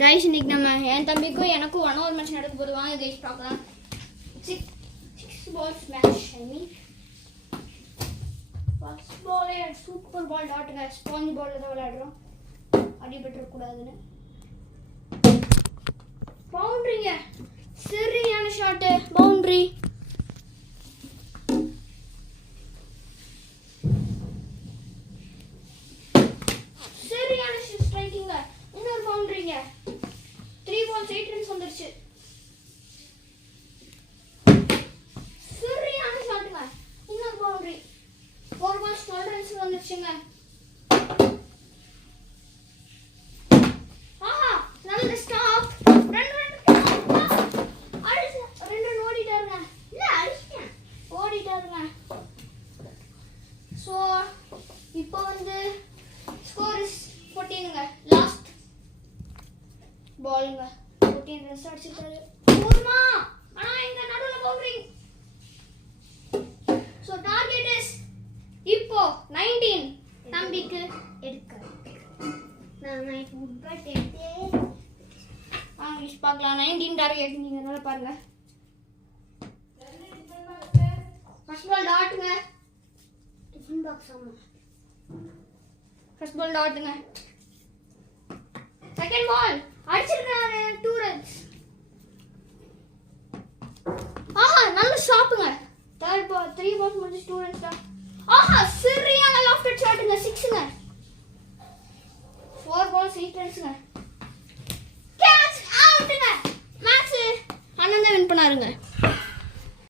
Guys இன்னைக்கு நம்ம என் தம்பிக்கும் எனக்கும் 1 hour மேட்ச் நடக்க போது. வாங்க கைஸ் பார்க்கலாம். 6 balls match. I mean first ball super ball டாட்டுங்க. ஸ்பாஞ்ச் பால்ல தான் விளையாடுறோம். அடிபட்டுற கூடாதுன்னு. பவுண்டரிங்க. சரியான ஷாட். பவுண்டரி. சரியான ஸ்ட்ரைக்கிங்க. இன்னொரு பவுண்டரிங்க. 3 balls 8 runs வந்துருச்சு. சரியான ஷாட்டுங்க. இன்னொரு பவுண்டரி. 4 balls 12 runs வந்துருச்சுங்க. ஆஹா நல்ல ஸ்டாப். ரெண்டு ஓடிட்டாருங்க. இல்ல அடிச்சேன். ஓடிட்டாருங்க. சோ இப்போ வந்து ஸ்கோர் இஸ் 14ங்க. லாஸ்ட் பால்ங்க. 14 ரன்ஸ் அடிச்சிட்டாரு. போதுமா? ஆனா இங்க நடுவுல பவுண்டரி. சோ டார்கெட் இஸ் இப்போ 19 தம்பிக்கு எடுக்க. நான் ஃபுட்பால் எடுத்தேன். இஸ் பார்க்கலாம். 19 டார்கெட் நீங்க நல்லா பாருங்க. ஃபர்ஸ்ட் பால் டாட்ங்க. டிஃபன் பாக்ஸ் ஆமா. ஃபர்ஸ்ட் பால் டாட்ங்க. செகண்ட் பால் அடிச்சிருக்காரு. 2 runs. ஆஹா நல்ல ஷாட்ங்க. தேர்ட் பால் 3 balls முடிஞ்சு 2 runs தான். ஆஹா சரியான லாஃப்ட் ஷாட்ங்க. 6ங்க. 4 balls 8 runsங்க. கேட்ச் அவுட்ங்க. மேட்ச் அண்ணன் தான் வின் பண்ணாருங்க.